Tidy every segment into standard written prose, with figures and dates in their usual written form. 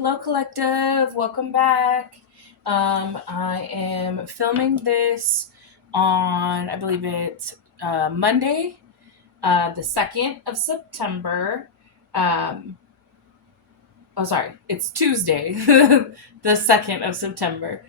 Hello, collective. Welcome back. I am filming this on, I believe it's Monday, the 2nd of September. Um, sorry, it's Tuesday, the 2nd of September.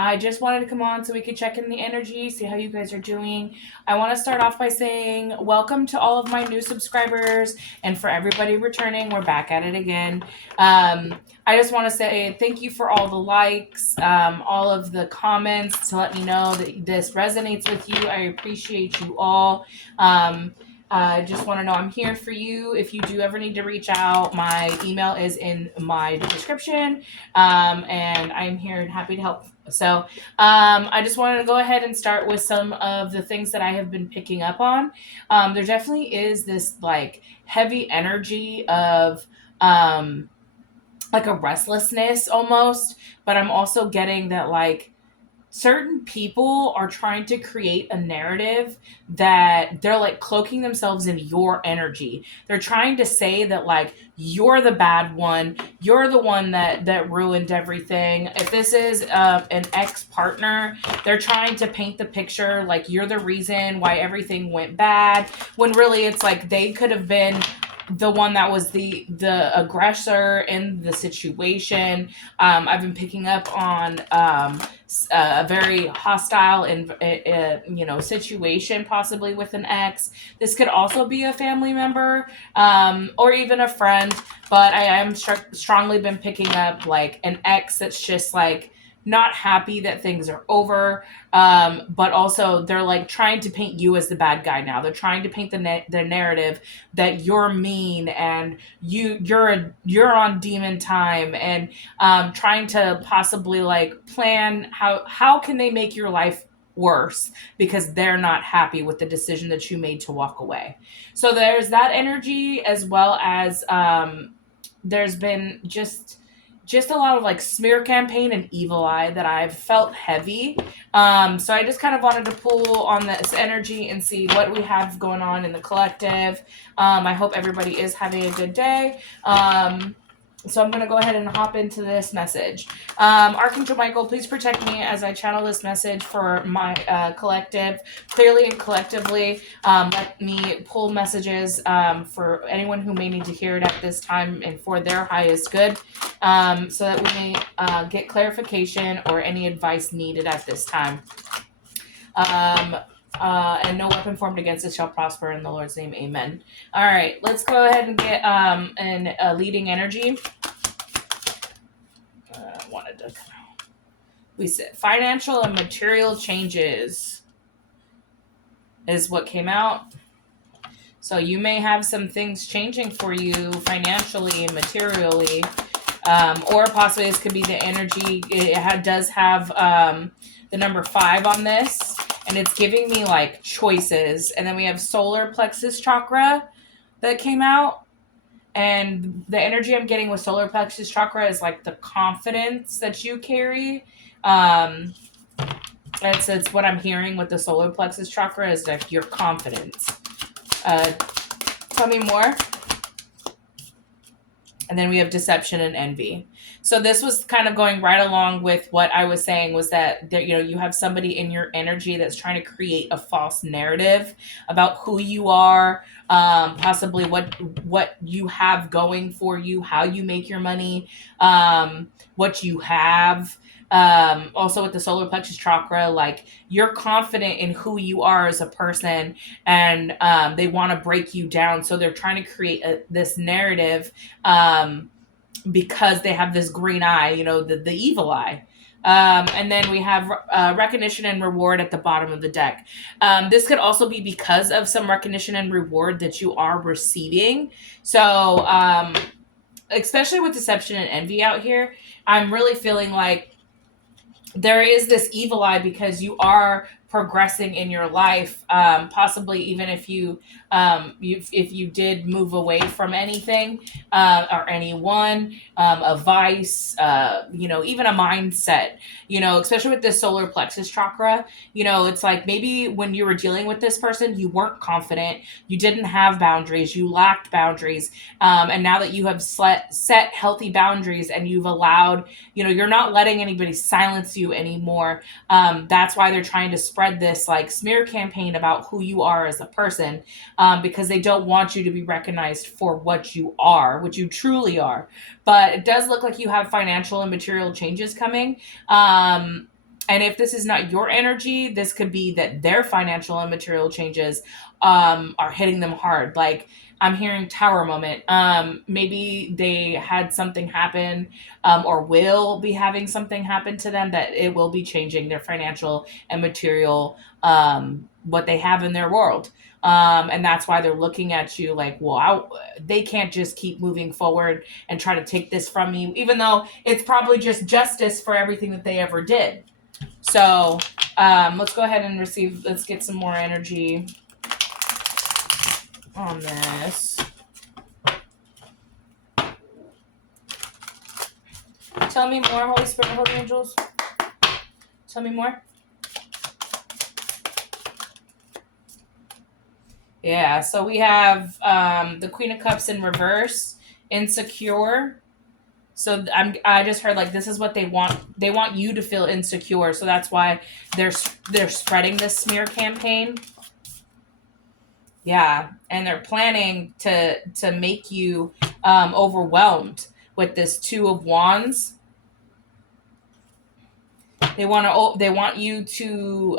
I just wanted to come on so we could check in the energy, see how you guys are doing. I want to start off by saying welcome to all of my new subscribers, and for everybody returning, we're back at it again. I just want to say thank you for all the likes, all of the comments to let me know that this resonates with you. I appreciate you all. I just want to know I'm here for you. If you do ever need to reach out, my email is in my description, and I'm here and happy to help. So I just wanted to go ahead and start with some of the things that I have been picking up on. There definitely is this like heavy energy of like a restlessness almost, but I'm also getting that like certain people are trying to create a narrative that they're like cloaking themselves in your energy. They're trying to say that like you're the bad one, you're the one that ruined everything. If this is an ex-partner, they're trying to paint the picture like you're the reason why everything went bad, when really it's like they could have been the one that was the aggressor in the situation. I've been picking up on a very hostile and situation, possibly with an ex. This could also be a family member, or even a friend. But I am strongly been picking up like an ex that's just like not happy that things are over, but also they're like trying to paint you as the bad guy now. They're trying to paint the narrative that you're mean and you're on demon time, and trying to possibly like plan how can they make your life worse because they're not happy with the decision that you made to walk away. So there's that energy, as well as there's been just a lot of like smear campaign and evil eye that I've felt heavy. So I just kind of wanted to pull on this energy and see what we have going on in the collective. I hope everybody is having a good day. So I'm going to go ahead and hop into this message. Archangel Michael, please protect me as I channel this message for my collective, clearly and collectively. Let me pull messages for anyone who may need to hear it at this time and for their highest good, so that we may get clarification or any advice needed at this time. And no weapon formed against us shall prosper in the Lord's name. Amen. All right, let's go ahead and get a leading energy. We said financial and material changes is what came out. So you may have some things changing for you financially and materially, or possibly this could be the energy. It does have the number 5 on this, and it's giving me like choices. And then we have solar plexus chakra that came out. And the energy I'm getting with solar plexus chakra is like the confidence that you carry. It's what I'm hearing with the solar plexus chakra is like your confidence. Tell me more. And then we have deception and envy. So this was kind of going right along with what I was saying, was that you have somebody in your energy that's trying to create a false narrative about who you are, possibly what you have going for you, how you make your money, what you have. Also with the solar plexus chakra, like you're confident in who you are as a person, and they want to break you down. So they're trying to create this narrative, because they have this green eye, the evil eye. And then we have recognition and reward at the bottom of the deck. This could also be because of some recognition and reward that you are receiving. So especially with deception and envy out here, I'm really feeling like there is this evil eye because you are progressing in your life, possibly even if if you did move away from anything, or anyone, a vice, even a mindset, especially with this solar plexus chakra. It's like maybe when you were dealing with this person, you weren't confident, you didn't have boundaries, you lacked boundaries, and now that you have set healthy boundaries and you've allowed, you're not letting anybody silence you anymore. That's why they're trying to spread this like smear campaign about who you are as a person, because they don't want you to be recognized for what you are, what you truly are. But it does look like you have financial and material changes coming. And if this is not your energy, this could be that their financial and material changes are hitting them hard. Like I'm hearing tower moment. Maybe they had something happen, or will be having something happen to them that it will be changing their financial and material, what they have in their world. And that's why they're looking at you like, well, they can't just keep moving forward and try to take this from me, even though it's probably just justice for everything that they ever did. So let's go ahead and let's get some more energy on this. Tell me more, Holy Spirit, Holy Angels. Tell me more. Yeah, so we have the Queen of Cups in reverse, insecure. So I just heard like this is what they want. They want you to feel insecure. So that's why they're spreading this smear campaign. Yeah, and they're planning to make you overwhelmed with this Two of Wands. They want you to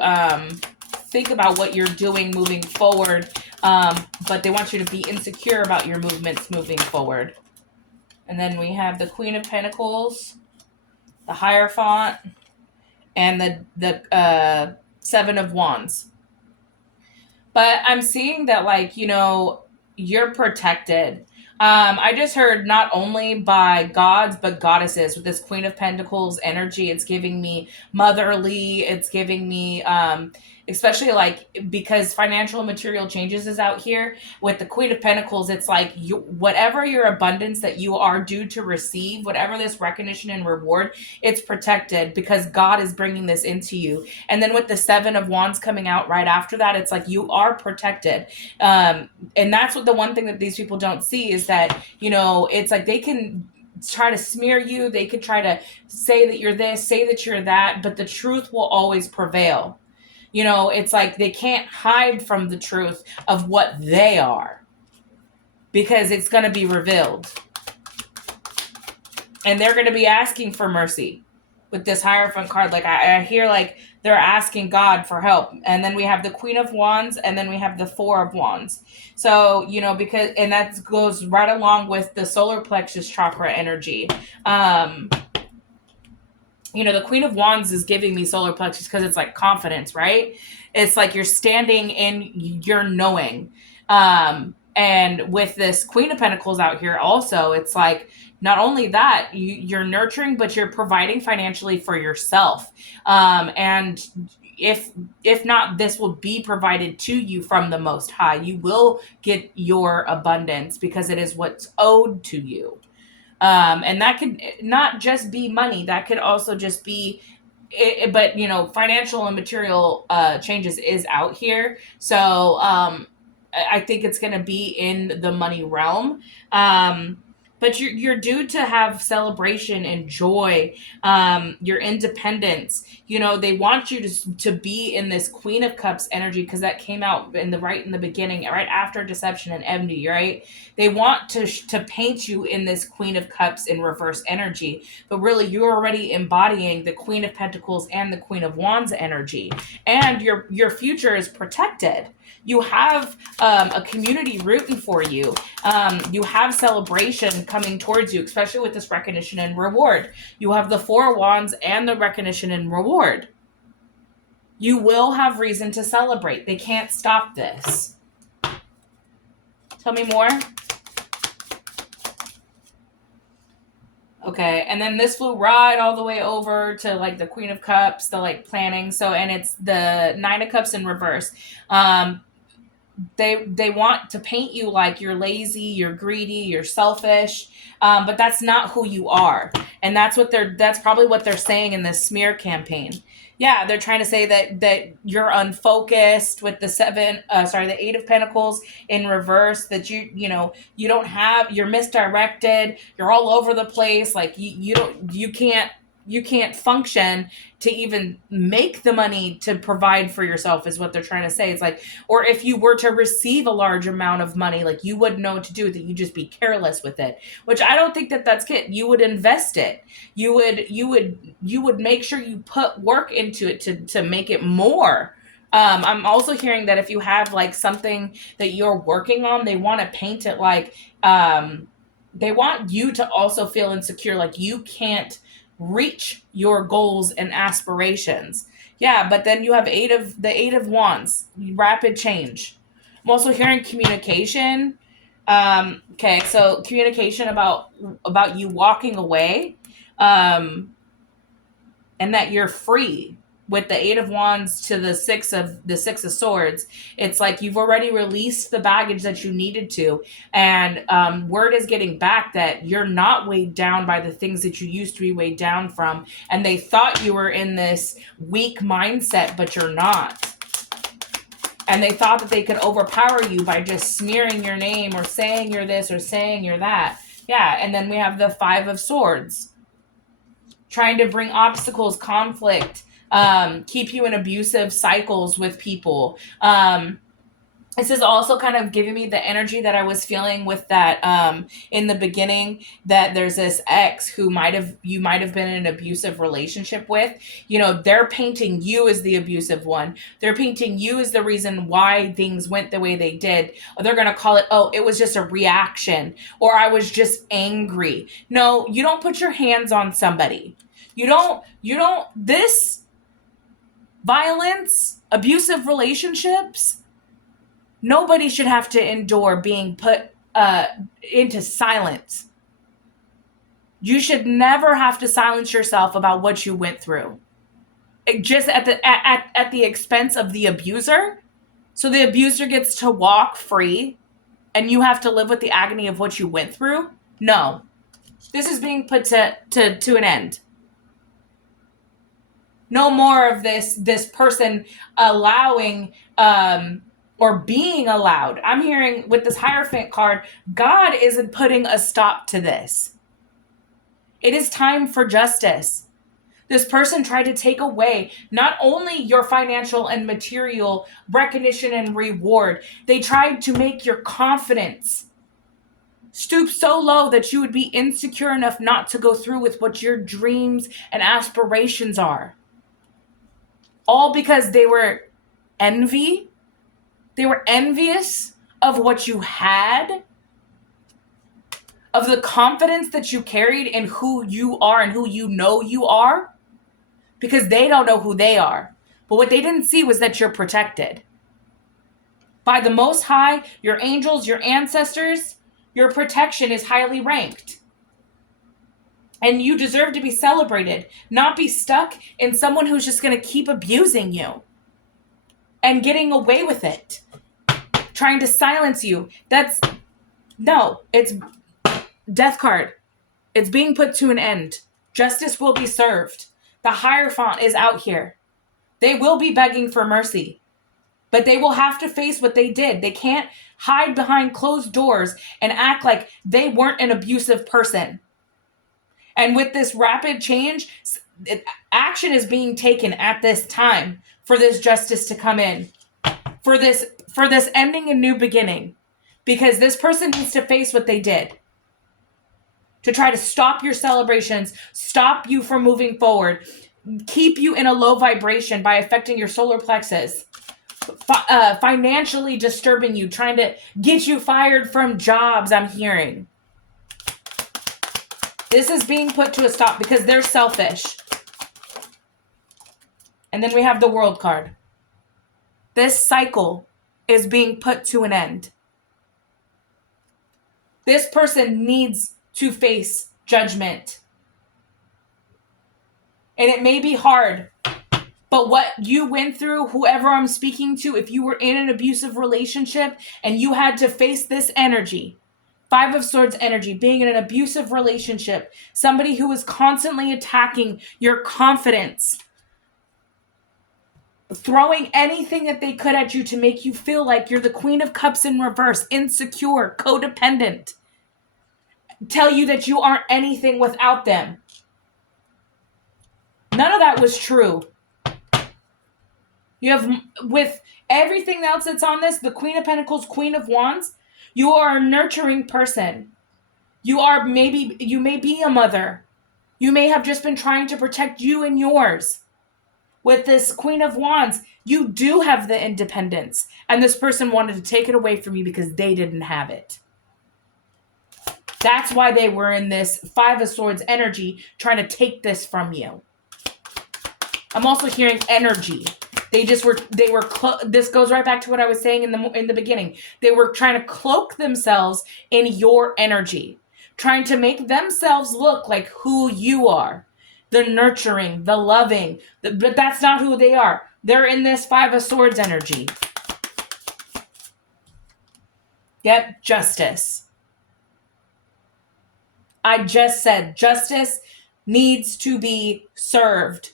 think about what you're doing moving forward, but they want you to be insecure about your movements moving forward. And then we have the Queen of Pentacles, the Hierophant, and the Seven of Wands. But I'm seeing that, like, you're protected. I just heard not only by gods, but goddesses with this Queen of Pentacles energy. It's giving me motherly. It's giving me, especially like, because financial and material changes is out here with the Queen of Pentacles. It's like whatever your abundance that you are due to receive, whatever this recognition and reward, it's protected because God is bringing this into you. And then with the Seven of Wands coming out right after that, it's like you are protected. And that's what the one thing that these people don't see is that, it's like they can try to smear you. They could try to say that you're this, say that you're that, but the truth will always prevail. It's like they can't hide from the truth of what they are because it's going to be revealed. And they're going to be asking for mercy with this Hierophant card. Like I hear like they're asking God for help. And then we have the Queen of Wands, and then we have the Four of Wands. So, because, and that goes right along with the solar plexus chakra energy. The Queen of Wands is giving me solar plexus because it's like confidence, right? It's like you're standing in your knowing. And with this Queen of Pentacles out here also, it's like not only that, you're nurturing, but you're providing financially for yourself. And if not, this will be provided to you from the Most High. You will get your abundance because it is what's owed to you. And that could not just be money. That could also just be, but financial and material changes is out here. So I think it's going to be in the money realm. But you're due to have celebration and joy, your independence. They want you to be in this Queen of Cups energy because that came out in the beginning, right after deception and envy, right? They want to paint you in this Queen of Cups in reverse energy, but really you're already embodying the Queen of Pentacles and the Queen of Wands energy, and your future is protected. You have a community rooting for you. You have celebration coming towards you, especially with this recognition and reward. You have the Four of Wands and the recognition and reward. You will have reason to celebrate. They can't stop this. Tell me more. Okay, and then this flew right all the way over to like the Queen of Cups, the like planning. So, and it's the Nine of Cups in reverse. Um, they want to paint you like you're lazy, you're greedy, you're selfish, but that's not who you are, and that's probably what they're saying in this smear campaign. Yeah, they're trying to say that you're unfocused with the the Eight of Pentacles in reverse. That you don't have, you're misdirected. You're all over the place. Like you can't function to even make the money to provide for yourself is what they're trying to say. It's like, or if you were to receive a large amount of money, like you wouldn't know what to do with it. You just be careless with it, which I don't think that that's it. You would invest it. You would make sure you put work into it to make it more. I'm also hearing that if you have like something that you're working on, they want to paint it like, they want you to also feel insecure, like you can't reach your goals and aspirations. Yeah, but then you have Eight of Wands, rapid change. I'm also hearing communication. Okay, so communication about you walking away, um, and that you're free. With the Eight of Wands to the Six of Swords, it's like you've already released the baggage that you needed to, and word is getting back that you're not weighed down by the things that you used to be weighed down from, and they thought you were in this weak mindset, but you're not. And they thought that they could overpower you by just smearing your name or saying you're this or saying you're that. Yeah, and then we have the Five of Swords, trying to bring obstacles, conflict, keep you in abusive cycles with people. This is also kind of giving me the energy that I was feeling with that, in the beginning, that there's this ex who you might have been in an abusive relationship with. They're painting you as the abusive one. They're painting you as the reason why things went the way they did. Or they're going to call it, oh, it was just a reaction, or I was just angry. No, you don't put your hands on somebody. This violence, abusive relationships, nobody should have to endure being put into silence. You should never have to silence yourself about what you went through, just at the expense of the abuser. So the abuser gets to walk free, and you have to live with the agony of what you went through. No, this is being put to an end. No more of this person allowing, or being allowed. I'm hearing with this Hierophant card, God isn't putting a stop to this. It is time for justice. This person tried to take away not only your financial and material recognition and reward, they tried to make your confidence stoop so low that you would be insecure enough not to go through with what your dreams and aspirations are. All because they were envious of what you had, of the confidence that you carried in who you are and who you are, because they don't know who they are. But what they didn't see was that you're protected by the Most High, your angels, your ancestors. Your protection is highly ranked. And you deserve to be celebrated, not be stuck in someone who's just going to keep abusing you and getting away with it, trying to silence you. It's death card. It's being put to an end. Justice will be served. The Hierophant is out here. They will be begging for mercy, but they will have to face what they did. They can't hide behind closed doors and act like they weren't an abusive person. And with this rapid change, action is being taken at this time for this justice to come in, for this ending and new beginning, because this person needs to face what they did to try to stop your celebrations, stop you from moving forward, keep you in a low vibration by affecting your solar plexus, financially disturbing you, trying to get you fired from jobs, I'm hearing. This is being put to a stop because they're selfish. And then we have the World card. This cycle is being put to an end. This person needs to face judgment. And it may be hard, but what you went through, whoever I'm speaking to, if you were in an abusive relationship and you had to face this energy, Five of Swords energy, being in an abusive relationship, somebody who is constantly attacking your confidence, throwing anything that they could at you to make you feel like you're the Queen of Cups in reverse, insecure, codependent, tell you that you aren't anything without them. None of that was true. You have, with everything else that's on this, the Queen of Pentacles, Queen of Wands, you are a nurturing person. You may be a mother. You may have just been trying to protect you and yours. With this Queen of Wands, you do have the independence. And this person wanted to take it away from you because they didn't have it. That's why they were in this Five of Swords energy, trying to take this from you. I'm also hearing energy. This goes right back to what I was saying in the beginning. They were trying to cloak themselves in your energy, trying to make themselves look like who you are. The nurturing, the loving, but that's not who they are. They're in this Five of Swords energy. Yep, justice. I just said justice needs to be served.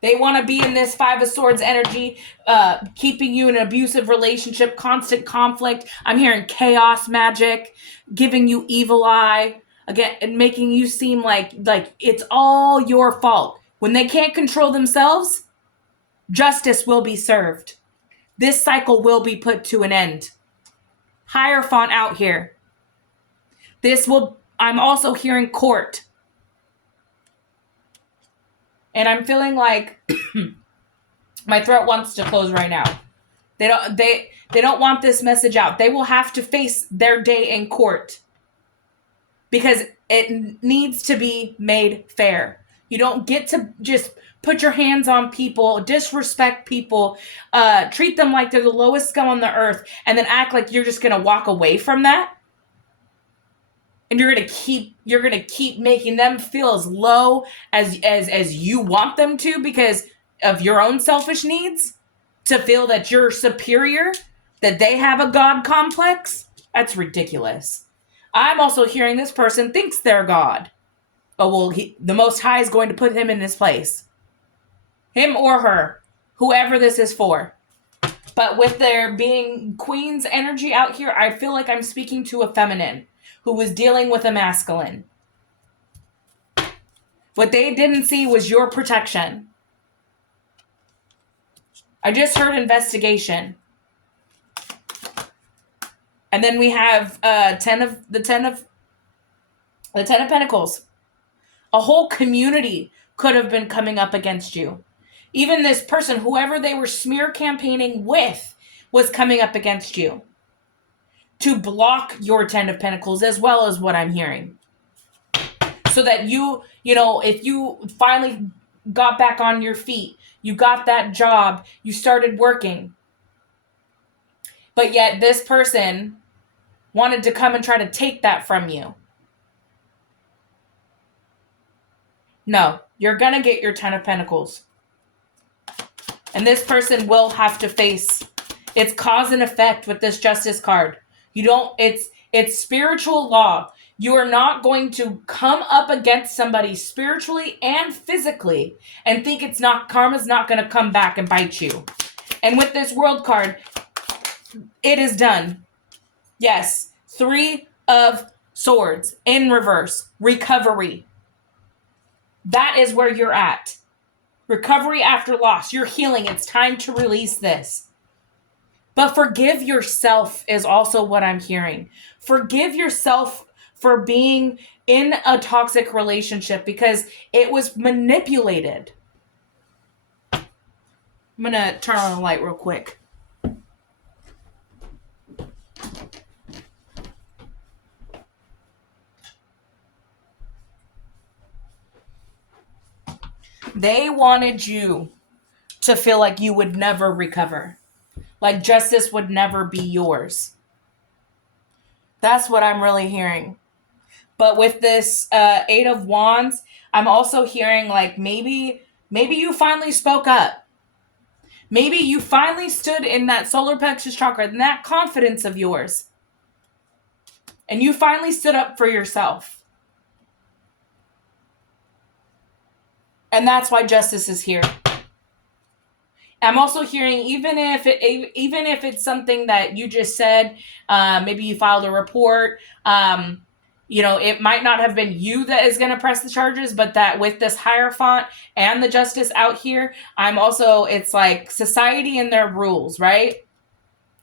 They want to be in this Five of Swords energy, keeping you in an abusive relationship, constant conflict. I'm hearing chaos magic, giving you evil eye, again, and making you seem like it's all your fault. When they can't control themselves, justice will be served. This cycle will be put to an end. Hierophant out here. I'm also hearing court. And I'm feeling like my throat wants to close right now. They don't want this message out. They will have to face their day in court because it needs to be made fair. You don't get to just put your hands on people, disrespect people, treat them like they're the lowest scum on the earth, and then act like you're just going to walk away from that. And you're gonna keep making them feel as low as you want them to because of your own selfish needs, to feel that you're superior, that they have a God complex. That's ridiculous. I'm also hearing this person thinks they're God. Oh well, the Most High is going to put him in his place, him or her, whoever this is for. But with there being Queen's energy out here, I feel like I'm speaking to a feminine who was dealing with a masculine. What they didn't see was your protection. I just heard investigation. And then we have the ten of Pentacles. A whole community could have been coming up against you. Even this person, whoever they were smear campaigning with, was coming up against you to block your Ten of Pentacles, as well as what I'm hearing. So that if you finally got back on your feet, you got that job, you started working, but yet this person wanted to come and try to take that from you. No, you're going to get your Ten of Pentacles. And this person will have to face its cause and effect with this Justice card. It's spiritual law. You are not going to come up against somebody spiritually and physically and think karma's not going to come back and bite you. And with this World card, it is done. Yes, Three of Swords in reverse, recovery. That is where you're at. Recovery after loss. You're healing. It's time to release this. But forgive yourself is also what I'm hearing. Forgive yourself for being in a toxic relationship because it was manipulated. I'm going to turn on the light real quick. They wanted you to feel like you would never recover. Like justice would never be yours. That's what I'm really hearing. But with this Eight of Wands, I'm also hearing like maybe you finally spoke up. Maybe you finally stood in that solar plexus chakra and that confidence of yours. And you finally stood up for yourself. And that's why justice is here. I'm also hearing even if it's something that you just said, maybe you filed a report, it might not have been you that is going to press the charges, but that with this Hierophant and the justice out here, it's like society and their rules, right?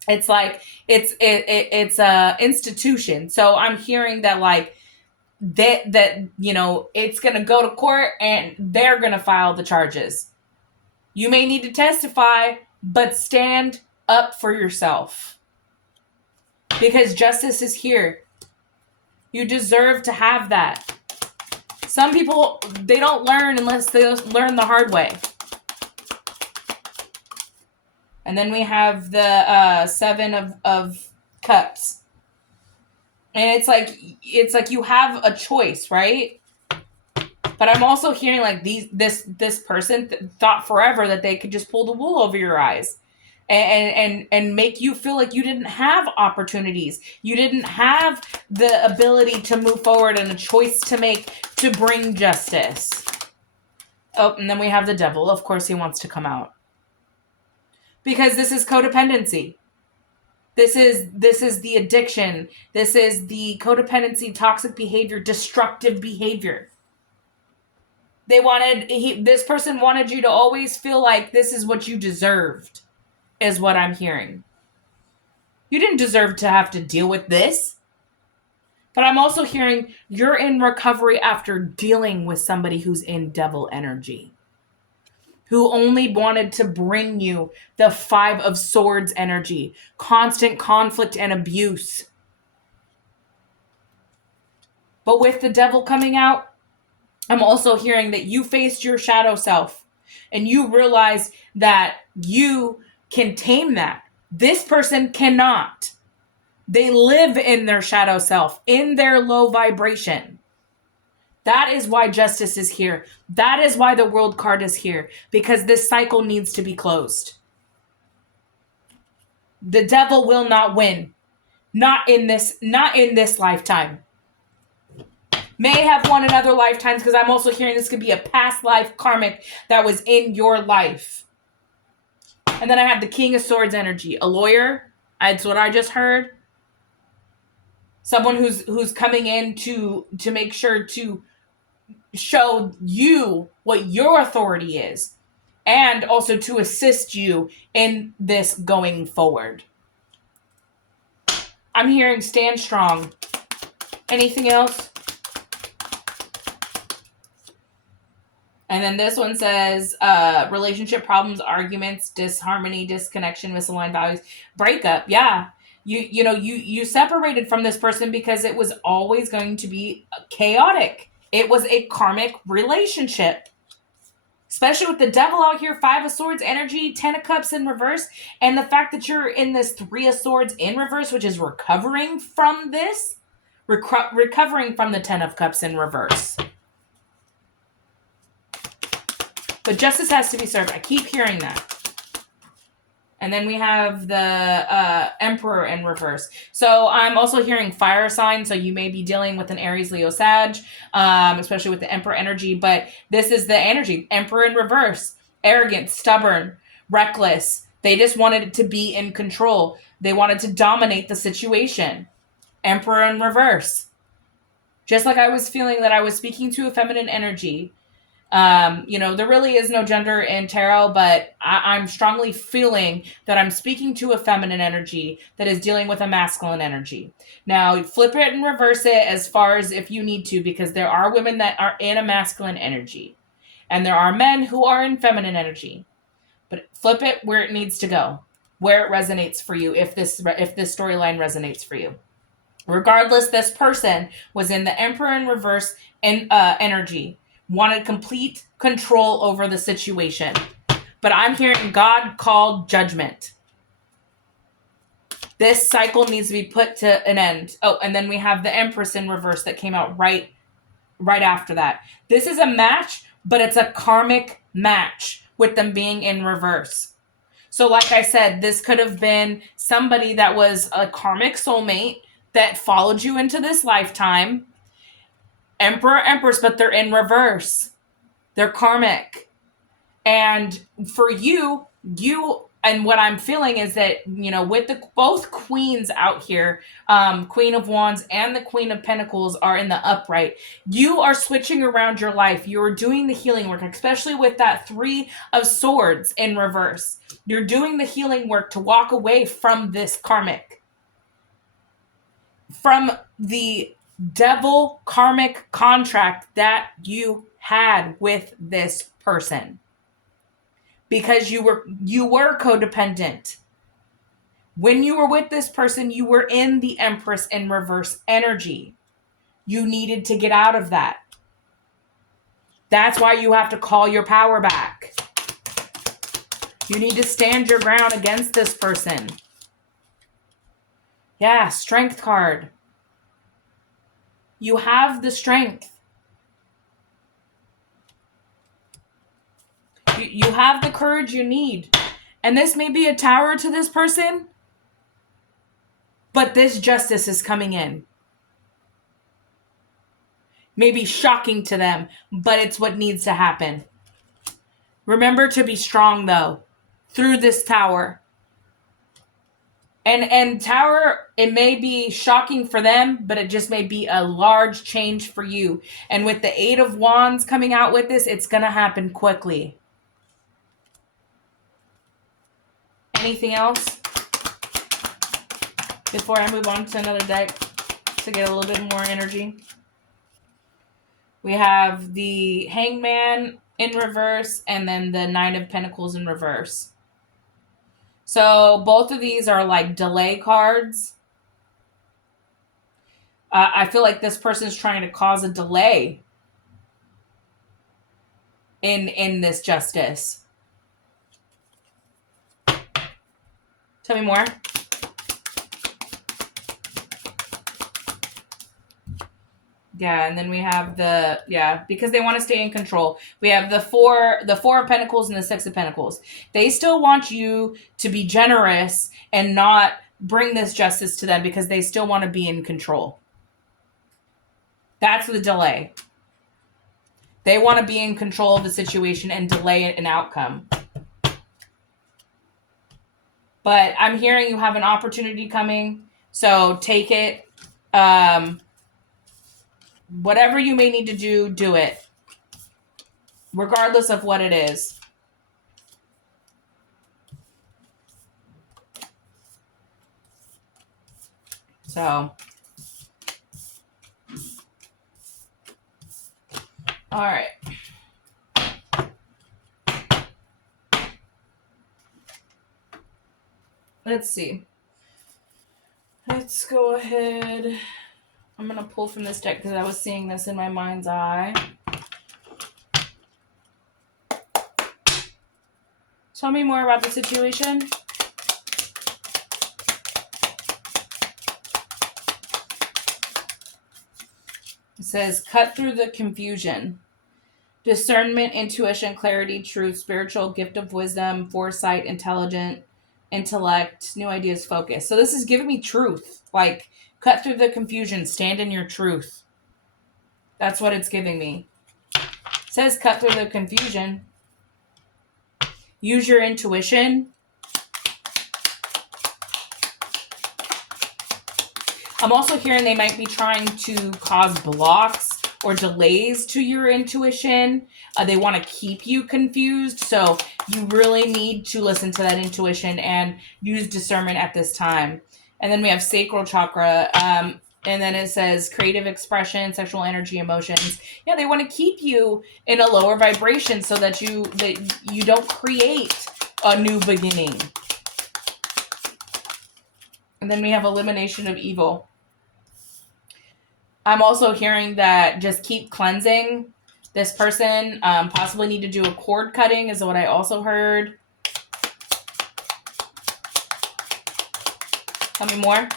It's like it's a institution. So I'm hearing that like that it's going to go to court and they're going to file the charges. You may need to testify, but stand up for yourself. Because justice is here. You deserve to have that. Some people, they don't learn unless they learn the hard way. And then we have the Seven of Cups. And it's like you have a choice, right? But I'm also hearing like this person thought forever that they could just pull the wool over your eyes and make you feel like you didn't have opportunities. You didn't have the ability to move forward and a choice to make to bring justice. Oh, and then we have the Devil. Of course he wants to come out. Because this is codependency. This is the addiction. This is the codependency, toxic behavior, destructive behavior. This person wanted you to always feel like this is what you deserved, is what I'm hearing. You didn't deserve to have to deal with this. But I'm also hearing you're in recovery after dealing with somebody who's in devil energy, who only wanted to bring you the Five of Swords energy, constant conflict and abuse. But with the Devil coming out, I'm also hearing that you faced your shadow self and you realize that you can tame that. This person cannot. They live in their shadow self, in their low vibration. That is why justice is here. That is why the World card is here, because this cycle needs to be closed. The Devil will not win. Not in this lifetime. May have won in other lifetimes, because I'm also hearing this could be a past life karmic that was in your life. And then I have the King of Swords energy. A lawyer. That's what I just heard. Someone who's coming in to make sure to show you what your authority is. And also to assist you in this going forward. I'm hearing stand strong. Anything else? And then this one says, relationship problems, arguments, disharmony, disconnection, misaligned values, breakup. Yeah. You separated from this person because it was always going to be chaotic. It was a karmic relationship. Especially with the Devil out here, Five of Swords energy, Ten of Cups in reverse. And the fact that you're in this Three of Swords in reverse, which is recovering from this. Recovering from the Ten of Cups in reverse. But justice has to be served. I keep hearing that. And then we have the Emperor in reverse. So I'm also hearing fire sign. So you may be dealing with an Aries, Leo, Sag, especially with the Emperor energy. But this is the energy. Emperor in reverse. Arrogant, stubborn, reckless. They just wanted it to be in control. They wanted to dominate the situation. Emperor in reverse. Just like I was feeling that I was speaking to a feminine energy. There really is no gender in tarot, but I'm strongly feeling that I'm speaking to a feminine energy that is dealing with a masculine energy. Now, flip it and reverse it as far as if you need to, because there are women that are in a masculine energy, and there are men who are in feminine energy. But flip it where it needs to go, where it resonates for you, if this storyline resonates for you. Regardless, this person was in the Emperor in reverse energy. Wanted complete control over the situation. But I'm hearing God called judgment. This cycle needs to be put to an end. Oh, and then we have the Empress in reverse that came out right after that. This is a match, but it's a karmic match with them being in reverse. So like I said, this could have been somebody that was a karmic soulmate that followed you into this lifetime. Emperor, Empress, but they're in reverse. They're karmic. And for you, and what I'm feeling is that, with the both queens out here, Queen of Wands and the Queen of Pentacles are in the upright. You are switching around your life. You're doing the healing work, especially with that Three of Swords in reverse. You're doing the healing work to walk away from this karmic, from the devil karmic contract that you had with this person. Because you were codependent. When you were with this person, you were in the Empress in reverse energy. You needed to get out of that. That's why you have to call your power back. You need to stand your ground against this person. Yeah, Strength card. You have the strength. You have the courage you need. And this may be a tower to this person, but this justice is coming in. Maybe shocking to them, but it's what needs to happen. Remember to be strong, though, through this tower. And tower, it may be shocking for them, but it just may be a large change for you. And with the Eight of Wands coming out with this, it's going to happen quickly. Anything else before I move on to another deck to get a little bit more energy? We have the Hangman in reverse and then the Nine of Pentacles in reverse. So both of these are like delay cards. I feel like this person's trying to cause a delay in this justice. Tell me more. Yeah, and then we have because they want to stay in control. We have the four of Pentacles and the Six of Pentacles. They still want you to be generous and not bring this justice to them because they still want to be in control. That's the delay. They want to be in control of the situation and delay an outcome. But I'm hearing you have an opportunity coming, so take it. Whatever you may need to do it. Regardless of what it is. So. All right. Let's see. Let's go ahead. I'm going to pull from this deck because I was seeing this in my mind's eye. Tell me more about the situation. It says, cut through the confusion. Discernment, intuition, clarity, truth, spiritual, gift of wisdom, foresight, intellect, new ideas, focus. So this is giving me truth. Like, cut through the confusion. Stand in your truth. That's what it's giving me. It says cut through the confusion. Use your intuition. I'm also hearing they might be trying to cause blocks or delays to your intuition. They want to keep you confused. So you really need to listen to that intuition and use discernment at this time. And then we have sacral chakra. And then it says creative expression, sexual energy, emotions. Yeah, they want to keep you in a lower vibration so that you don't create a new beginning. And then we have elimination of evil. I'm also hearing that just keep cleansing this person. Possibly need to do a cord cutting is what I also heard. Tell me more.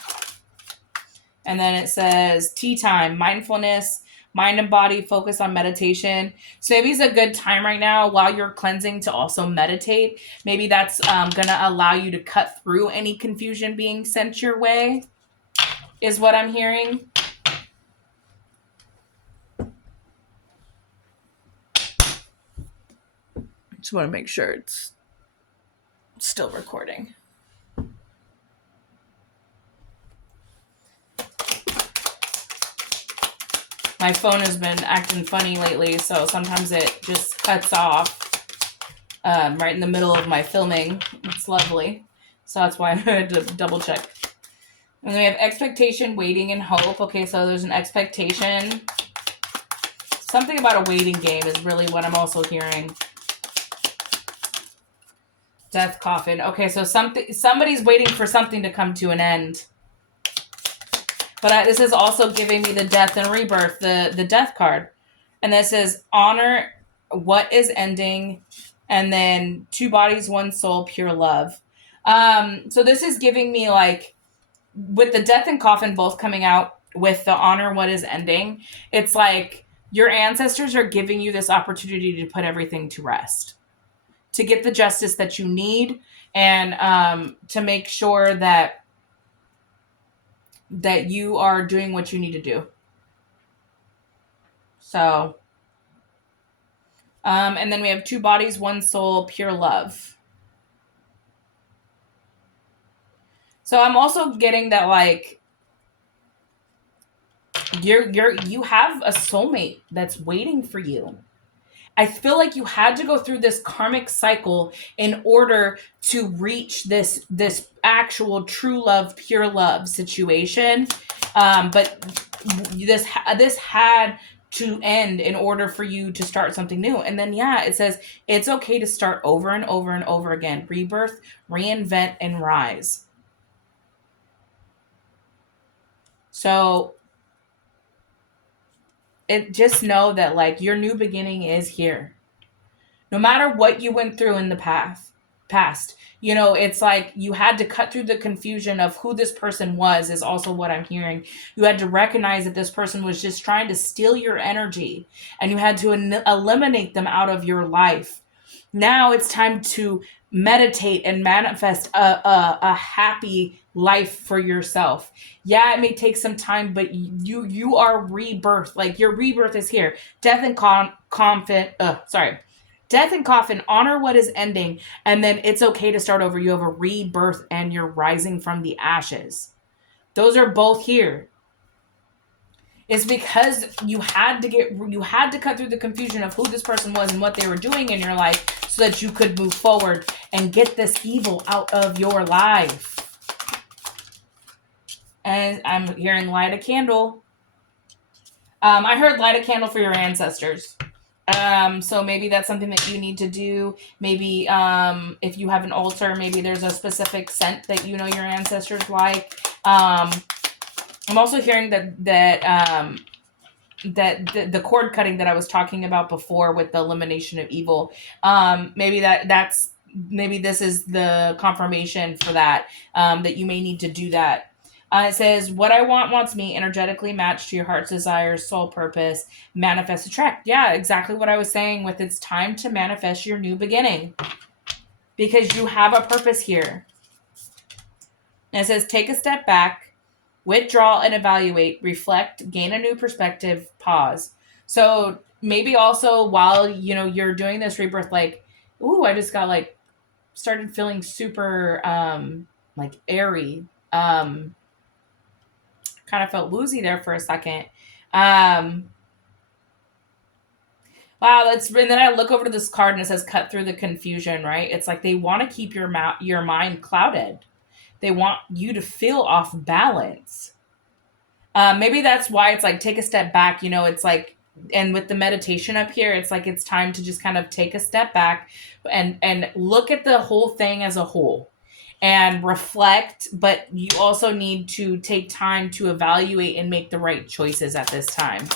And then it says tea time, mindfulness, mind and body, focus on meditation. So maybe it's a good time right now while you're cleansing to also meditate. Maybe that's going to allow you to cut through any confusion being sent your way, is what I'm hearing. Just want to make sure it's still recording. My phone has been acting funny lately, so sometimes it just cuts off right in the middle of my filming. It's lovely. So that's why I had to double check. And then we have expectation, waiting, and hope. Okay, so there's an expectation. Something about a waiting game is really what I'm also hearing. Death coffin. Okay, so somebody's waiting for something to come to an end. But this is also giving me the death and rebirth, the death card. And this is honor what is ending, and then 2 bodies, 1 soul, pure love. So this is giving me like, with the death and coffin both coming out with the honor what is ending, it's like your ancestors are giving you this opportunity to put everything to rest, to get the justice that you need, and to make sure that you are doing what you need to do. So, and then we have 2 bodies, 1 soul, pure love. So I'm also getting that like you have a soulmate that's waiting for you. I feel like you had to go through this karmic cycle in order to reach this actual true love, pure love situation. But this had to end in order for you to start something new. And then, yeah, it says it's okay to start over and over and over again. Rebirth, reinvent, and rise. So just know that like your new beginning is here. No matter what you went through in the past, you know, it's like you had to cut through the confusion of who this person was, is also what I'm hearing. You had to recognize that this person was just trying to steal your energy, and you had to eliminate them out of your life. Now it's time to meditate and manifest a happy life for yourself. Yeah, it may take some time, but you are rebirth. Like your rebirth is here. Death and Death and coffin, honor what is ending, and then it's okay to start over. You have a rebirth and you're rising from the ashes. Those are both here. It's because you had to cut through the confusion of who this person was and what they were doing in your life so that you could move forward and get this evil out of your life. And I'm hearing light a candle. I heard light a candle for your ancestors. So maybe that's something that you need to do. Maybe if you have an altar, maybe there's a specific scent that you know your ancestors like. I'm also hearing that the cord cutting that I was talking about before with the elimination of evil. Maybe maybe this is the confirmation for that. That you may need to do that. It says, what I want wants me, energetically matched to your heart's desires, soul purpose, manifest, attract. Yeah, exactly what I was saying with it's time to manifest your new beginning. Because you have a purpose here. And it says, take a step back, withdraw and evaluate, reflect, gain a new perspective, pause. So maybe also while, you know, you're doing this rebirth, like, ooh, I just got like, started feeling super like airy. Kind of felt woozy there for a second. Wow, and then I look over to this card and it says cut through the confusion, right? It's like they want to keep your mind clouded. They want you to feel off balance. Maybe that's why it's like take a step back, you know, it's like, and with the meditation up here, it's like it's time to just kind of take a step back and look at the whole thing as a whole. And reflect, but you also need to take time to evaluate and make the right choices at this time.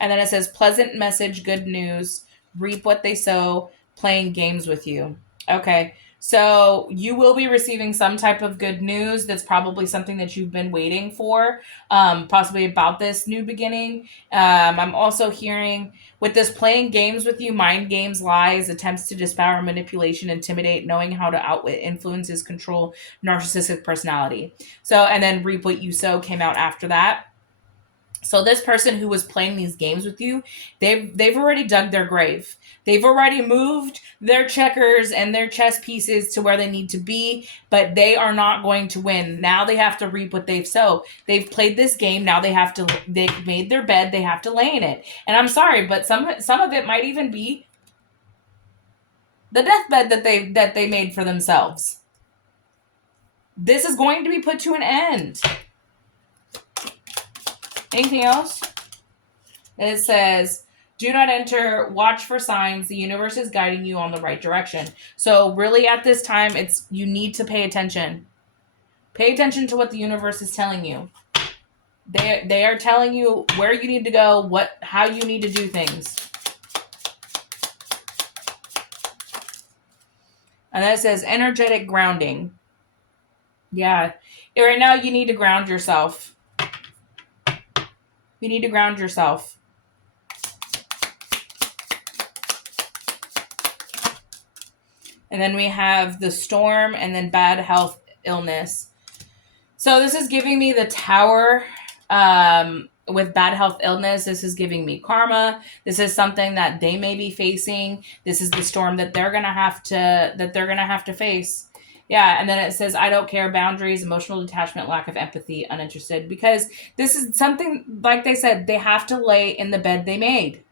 And then it says, pleasant message, good news, reap what they sow, playing games with you. Okay. So you will be receiving some type of good news. That's probably something that you've been waiting for, possibly about this new beginning. I'm also hearing with this playing games with you, mind games, lies, attempts to dispower, manipulation, intimidate, knowing how to outwit, influences, control, narcissistic personality. So, and then reap what you sow came out after that. So this person who was playing these games with you, they've already dug their grave. They've already moved their checkers and their chess pieces to where they need to be, but they are not going to win. Now they have to reap what they've sowed. They've played this game. Now they've made their bed. They have to lay in it. And I'm sorry, but some of it might even be the deathbed that they made for themselves. This is going to be put to an end. Anything else? It says, do not enter, watch for signs. The universe is guiding you on the right direction. So really at this time, you need to pay attention. Pay attention to what the universe is telling you. They are telling you where you need to go, how you need to do things. And then it says energetic grounding. Yeah. Right now you need to ground yourself. You need to ground yourself. And then we have the storm and then bad health, illness. So this is giving me the Tower with bad health, illness. This is giving me karma. This is something that they may be facing. This is the storm that they're gonna have to face. Yeah, and then it says, I don't care, boundaries, emotional detachment, lack of empathy, uninterested. Because this is something, like they said, they have to lay in the bed they made.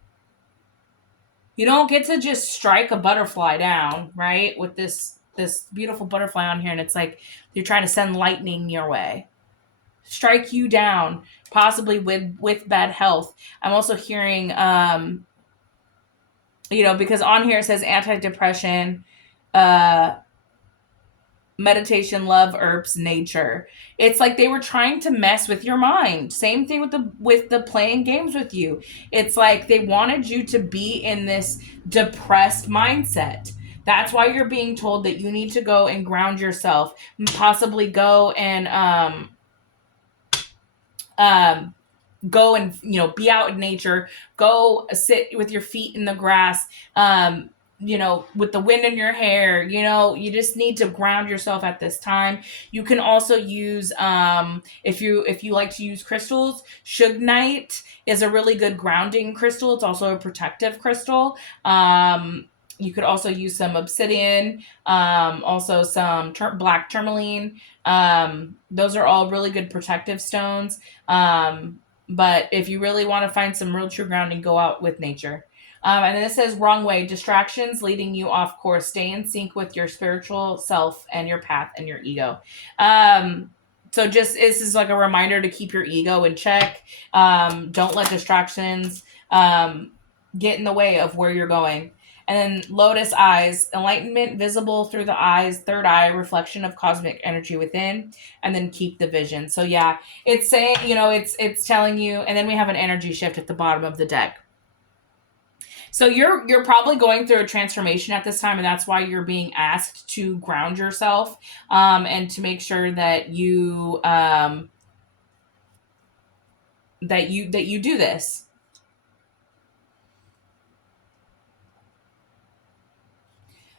You don't get to just strike a butterfly down, right? With this beautiful butterfly on here, and it's like you're trying to send lightning your way. Strike you down, possibly with bad health. I'm also hearing, because on here it says antidepressant, meditation, love, herbs, nature. It's like they were trying to mess with your mind. Same thing with the playing games with you. It's like they wanted you to be in this depressed mindset. That's why you're being told that you need to go and ground yourself, possibly go and go and be out in nature, go sit with your feet in the grass, with the wind in your hair. You just need to ground yourself at this time. You can also use if you like to use crystals, Sugnite is a really good grounding crystal. It's also a protective crystal. You could also use some obsidian, also some black tourmaline. Those are all really good protective stones. But if you really want to find some real true grounding, go out with nature. And then it says wrong way, distractions leading you off course. Stay in sync with your spiritual self and your path and your ego. So just this is like a reminder to keep your ego in check. Don't let distractions get in the way of where you're going. And then lotus eyes, enlightenment visible through the eyes, third eye, reflection of cosmic energy within, and then keep the vision. So yeah, it's saying, it's telling you, and then we have an energy shift at the bottom of the deck. So you're probably going through a transformation at this time, and that's why you're being asked to ground yourself, and to make sure that you that you do this.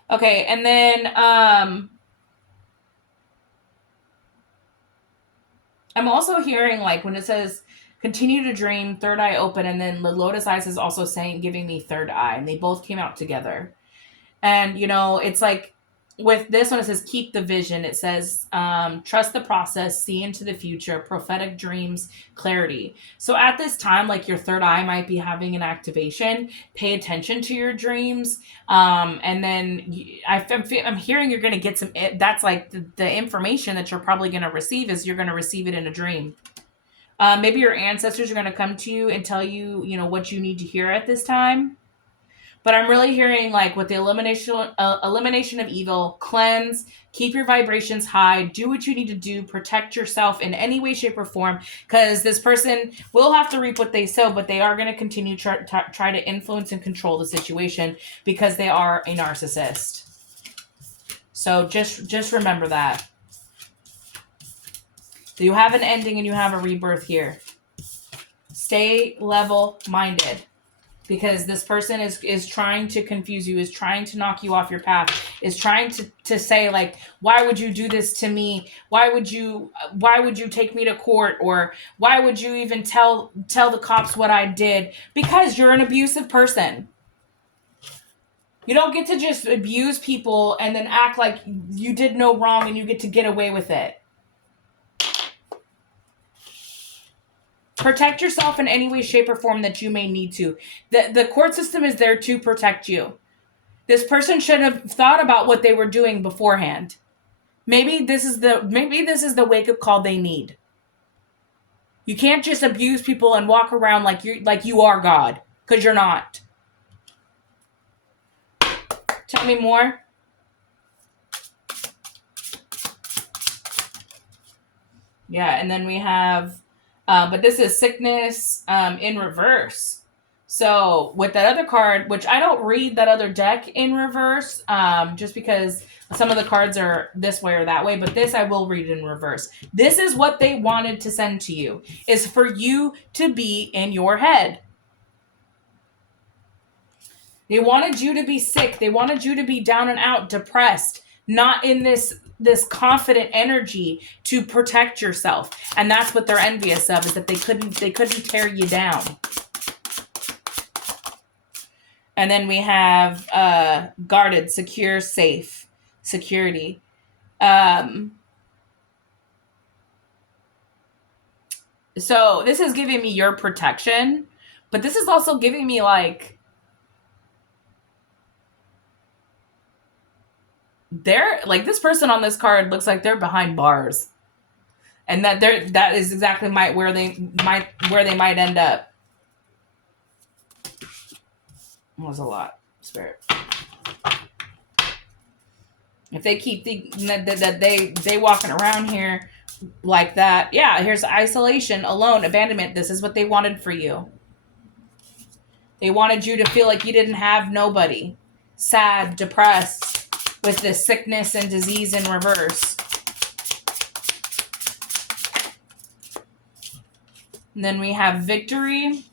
Okay, and then I'm also hearing, like, when it says continue to dream, third eye open, and then the lotus eyes is also giving me third eye, and they both came out together. And it's like with this one, it says keep the vision. It says trust the process, see into the future, prophetic dreams, clarity. So at this time, like, your third eye might be having an activation. Pay attention to your dreams, and then I'm hearing you're going to get some. That's like the information that you're probably going to receive is you're going to receive it in a dream. Maybe your ancestors are going to come to you and tell you, what you need to hear at this time. But I'm really hearing, like, with the elimination of evil, cleanse, keep your vibrations high, do what you need to do, protect yourself in any way, shape, or form, because this person will have to reap what they sow, but they are going to continue try to influence and control the situation because they are a narcissist. So just remember that. So you have an ending and you have a rebirth here. Stay level-minded, because this person is trying to confuse you, is trying to knock you off your path, is trying to say, like, why would you do this to me? Why would you take me to court? Or why would you even tell the cops what I did? Because you're an abusive person. You don't get to just abuse people and then act like you did no wrong and you get to get away with it. Protect yourself in any way, shape, or form that you may need to. The court system is there to protect you. This person should have thought about what they were doing beforehand. Maybe this is the wake-up call they need. You can't just abuse people and walk around like you are God, because you're not. Tell me more. Yeah, and then we have, but this is sickness in reverse. So with that other card, which I don't read that other deck in reverse, just because some of the cards are this way or that way, but this I will read in reverse. This is what they wanted to send to you, is for you to be in your head. They wanted you to be sick. They wanted you to be down and out, depressed, not in this confident energy to protect yourself. And that's what they're envious of, is that they couldn't tear you down. And then we have guarded, secure, safe, security. So this is giving me your protection, but this is also giving me, like, they're like, this person on this card looks like they're behind bars, and that is exactly where they might end up. That was a lot, Spirit. If they keep they walking around here like that, yeah, here's isolation, alone, abandonment. This is what they wanted for you. They wanted you to feel like you didn't have nobody, sad, depressed, with this sickness and disease in reverse. And then we have victory.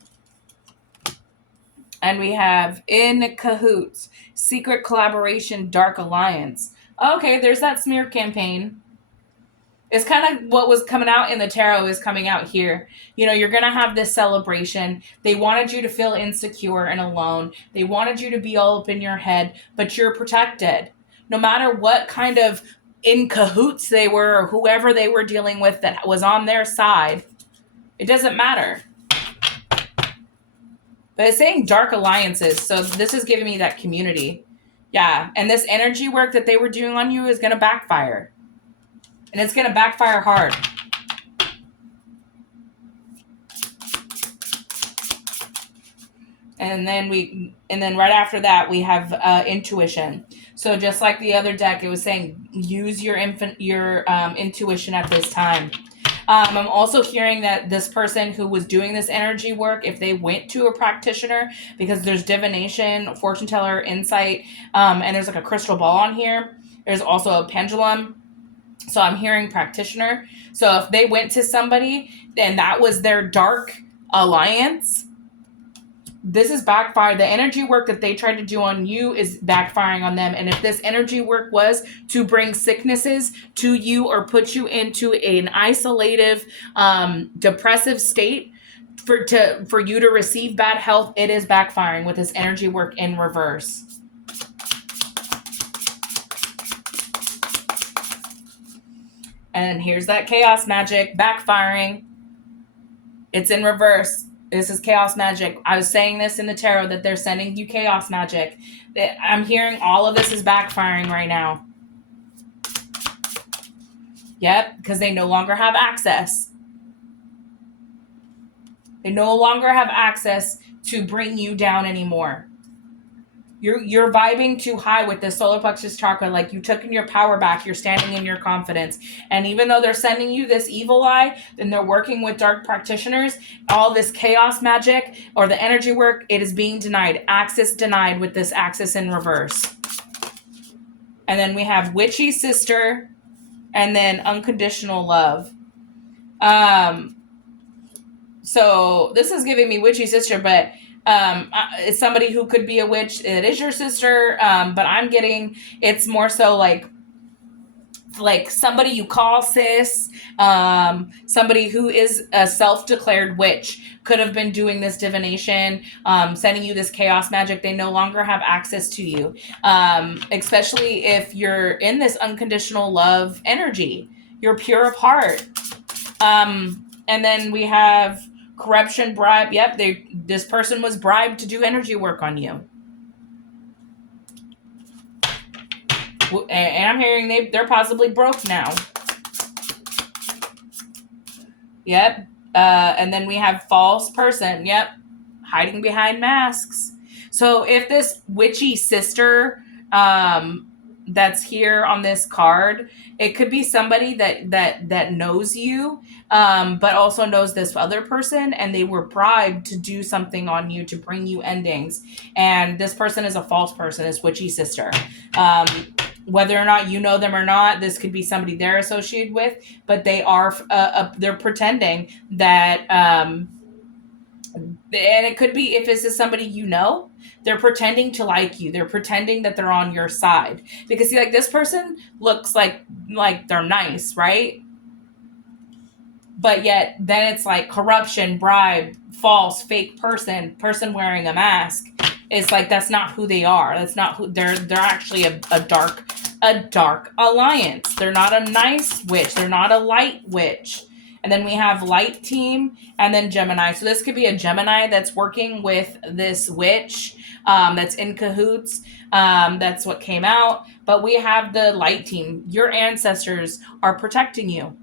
And we have in cahoots, secret collaboration, dark alliance. Okay, there's that smear campaign. It's kind of what was coming out in the tarot is coming out here. You know, you're going to have this celebration. They wanted you to feel insecure and alone. They wanted you to be all up in your head, but you're protected. No matter what kind of in cahoots they were, or whoever they were dealing with that was on their side, it doesn't matter. But it's saying dark alliances, so this is giving me that community. Yeah, and this energy work that they were doing on you is going to backfire. And it's going to backfire hard. And then right after that, we have intuition. So just like the other deck, it was saying use your intuition at this time. I'm also hearing that this person who was doing this energy work, if they went to a practitioner, because there's divination, fortune teller, insight, and there's like a crystal ball on here. There's also a pendulum. So I'm hearing practitioner. So if they went to somebody and that was their dark alliance, this is backfired. The energy work that they tried to do on you is backfiring on them. And if this energy work was to bring sicknesses to you or put you into an isolative, depressive state for you to receive bad health, it is backfiring with this energy work in reverse. And here's that chaos magic backfiring. It's in reverse. This is chaos magic. I was saying this in the tarot that they're sending you chaos magic. I'm hearing all of this is backfiring right now. Yep, because they no longer have access. They no longer have access to bring you down anymore. You're vibing too high with this solar plexus chakra, like you took in your power back, you're standing in your confidence. And even though they're sending you this evil eye, and they're working with dark practitioners, all this chaos magic or the energy work, it is being denied. Access denied with this access in reverse. And then we have witchy sister, and then unconditional love. Um, so this is giving me witchy sister, but it's somebody who could be a witch. It is your sister, but I'm getting it's more so like somebody you call sis, somebody who is a self-declared witch could have been doing this divination, sending you this chaos magic. They no longer have access to you, especially if you're in this unconditional love energy. You're pure of heart. And then we have corruption, bribe. Yep, this person was bribed to do energy work on you. And I'm hearing they're possibly broke now. Yep. And then we have false person. Yep. Hiding behind masks. So if this witchy sister that's here on this card, it could be somebody that knows you, but also knows this other person, and they were bribed to do something on you to bring you endings. And this person is a false person, this witchy sister. Whether or not you know them or not, this could be somebody they're associated with, but they are they're pretending that and it could be, if this is somebody you know, they're pretending to like you, they're pretending that they're on your side, because see, like, this person looks like they're nice, right? But yet then it's like corruption, bribe, false, fake person wearing a mask. It's like that's not who they are. That's not who they're actually a dark alliance. They're not a nice witch, they're not a light witch. And then we have light team, and then Gemini. So this could be a Gemini that's working with this witch, that's in cahoots. That's what came out. But we have the light team. Your ancestors are protecting you.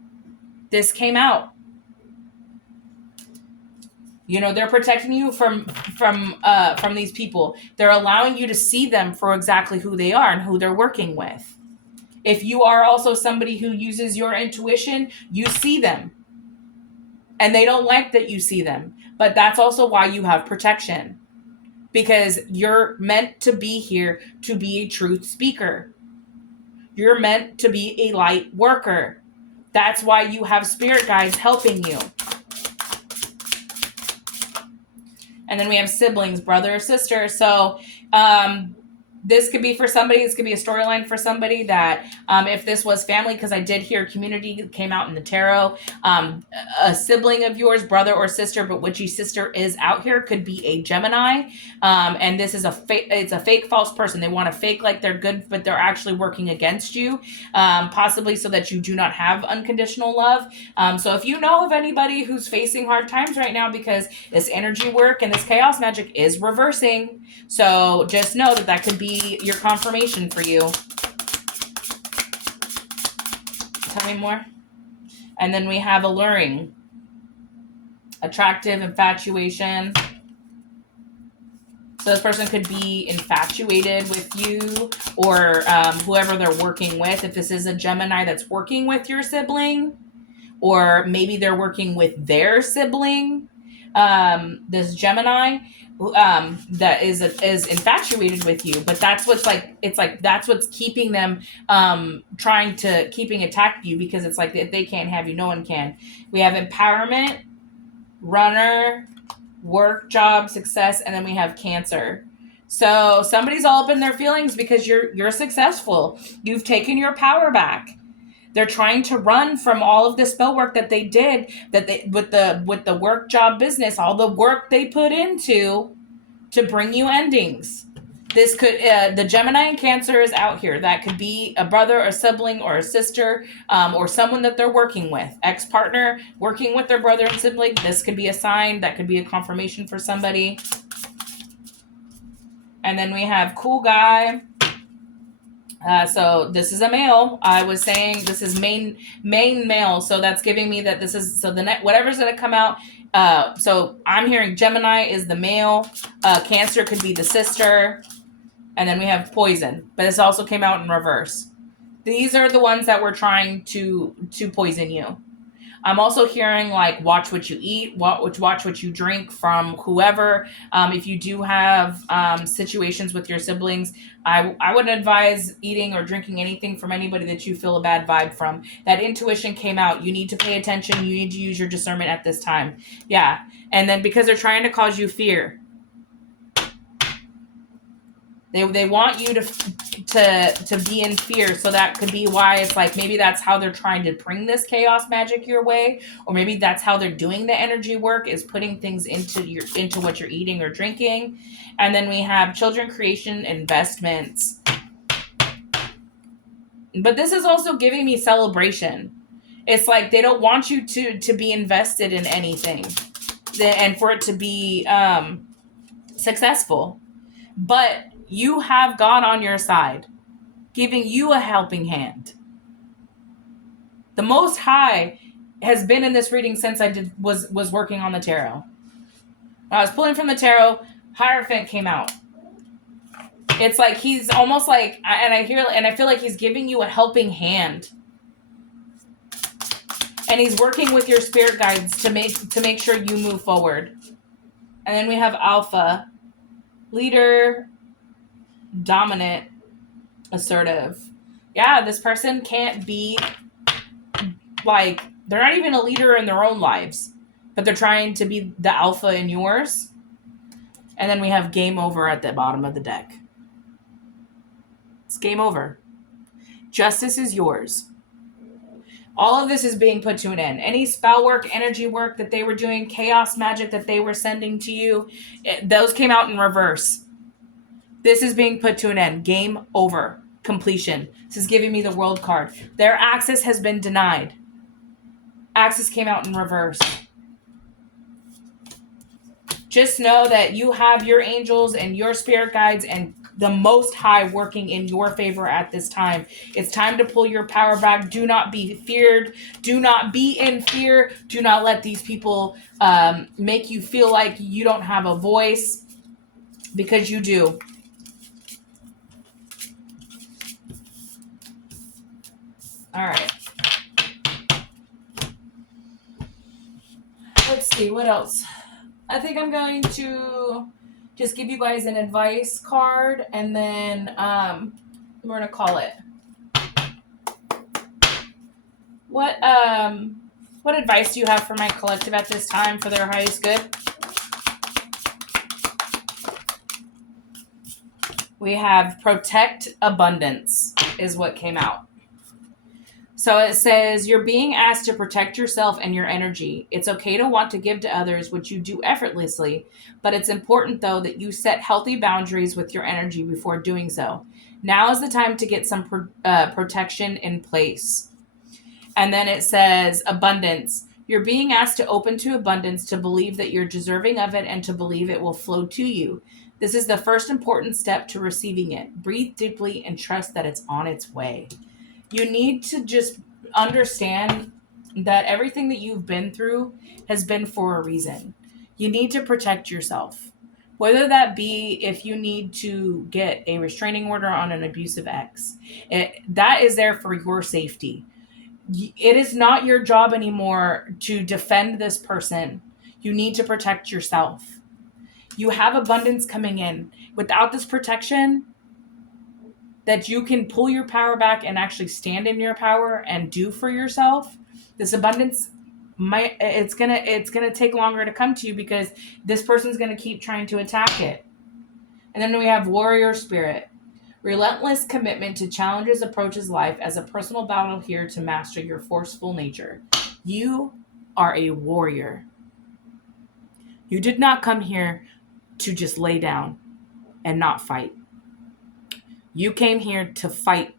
This came out. You know, they're protecting you from these people. They're allowing you to see them for exactly who they are and who they're working with. If you are also somebody who uses your intuition, you see them. And they don't like that you see them. But that's also why you have protection. Because you're meant to be here to be a truth speaker. You're meant to be a light worker. That's why you have spirit guides helping you. And then we have siblings, brother or sister. So this could be for somebody. This could be a storyline for somebody that if this was family, because I did hear community came out in the tarot. A sibling of yours, brother or sister, but witchy sister is out here, could be a Gemini. And this is it's a fake false person. They want to fake like they're good, but they're actually working against you, possibly so that you do not have unconditional love. So if you know of anybody who's facing hard times right now, because this energy work and this chaos magic is reversing, so just know that could be your confirmation for you. Tell me more. And then we have alluring, attractive, infatuation. So this person could be infatuated with you, or whoever they're working with. If this is a Gemini that's working with your sibling, or maybe they're working with their sibling, this Gemini that is infatuated with you, but that's what's like, it's like that's what's keeping them keeping attack you, because it's like if they can't have you, no one can. We have empowerment, runner, work, job, success, and then we have Cancer. So somebody's all up in their feelings because you're successful. You've taken your power back. They're trying to run from all of the spell work that they did, that they with the work, job, business, all the work they put into to bring you endings. This could the Gemini and Cancer is out here. That could be a brother, a sibling, or a sister, or someone that they're working with. Ex-partner working with their brother and sibling. This could be a sign. That could be a confirmation for somebody. And then we have cool guy. So this is a male. I was saying this is main male. So that's giving me that this is, so the whatever's going to come out. So I'm hearing Gemini is the male. Cancer could be the sister. And then we have poison. But this also came out in reverse. These are the ones that were trying to poison you. I'm also hearing like watch what you eat, watch what you drink from whoever. If you do have situations with your siblings, I wouldn't advise eating or drinking anything from anybody that you feel a bad vibe from. That intuition came out. You need to pay attention. You need to use your discernment at this time. Yeah. And then because they're trying to cause you fear, they want you to be in fear. So that could be why it's like maybe that's how they're trying to bring this chaos magic your way, or maybe that's how they're doing the energy work, is putting things into what you're eating or drinking. And then we have children creation investments. But this is also giving me celebration. It's like they don't want you to be invested in anything and for it to be successful. But you have God on your side, giving you a helping hand. The Most High has been in this reading since I was working on the tarot. I was pulling from the tarot, Hierophant came out. It's like he's almost like, and I feel like he's giving you a helping hand. And he's working with your spirit guides to make sure you move forward. And then we have Alpha, leader, dominant, assertive. Yeah, this person can't be like, they're not even a leader in their own lives, but they're trying to be the alpha in yours. And then we have game over at the bottom of the deck. It's game over. Justice is yours. All of this is being put to an end. Any spell work, energy work that they were doing, chaos magic that they were sending to you, those came out in reverse. This is being put to an end. Game over. Completion. This is giving me the world card. Their access has been denied. Access came out in reverse. Just know that you have your angels and your spirit guides and the Most High working in your favor at this time. It's time to pull your power back. Do not be feared. Do not be in fear. Do not let these people make you feel like you don't have a voice, because you do. All right. Let's see, what else? I think I'm going to just give you guys an advice card, and then we're going to call it. What advice do you have for my collective at this time for their highest good? We have protect abundance is what came out. So it says, you're being asked to protect yourself and your energy. It's okay to want to give to others, which you do effortlessly, but it's important, though, that you set healthy boundaries with your energy before doing so. Now is the time to get some protection in place. And then it says, abundance. You're being asked to open to abundance, to believe that you're deserving of it, and to believe it will flow to you. This is the first important step to receiving it. Breathe deeply and trust that it's on its way. You need to just understand that everything that you've been through has been for a reason. You need to protect yourself. Whether that be if you need to get a restraining order on an abusive ex. That is there for your safety. It is not your job anymore to defend this person. You need to protect yourself. You have abundance coming in. Without this protection, that you can pull your power back and actually stand in your power and do for yourself, this abundance it's gonna take longer to come to you, because this person's gonna keep trying to attack it. And then we have warrior spirit. Relentless commitment to challenges approaches life as a personal battle here to master your forceful nature. You are a warrior. You did not come here to just lay down and not fight. You came here to fight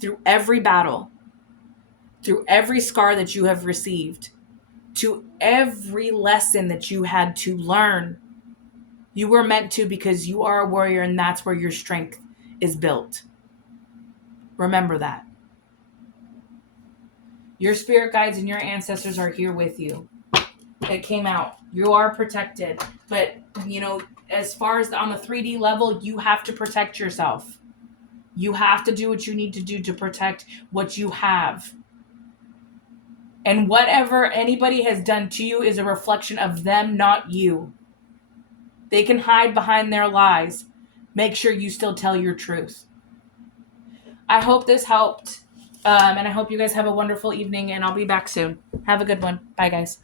through every battle, through every scar that you have received, to every lesson that you had to learn. You were meant to, because you are a warrior, and that's where your strength is built. Remember that. Your spirit guides and your ancestors are here with you. It came out. You are protected. But, as far as on the 3D level, you have to protect yourself. You have to do what you need to do to protect what you have. And whatever anybody has done to you is a reflection of them, not you. They can hide behind their lies. Make sure you still tell your truth. I hope this helped. And I hope you guys have a wonderful evening, and I'll be back soon. Have a good one. Bye, guys.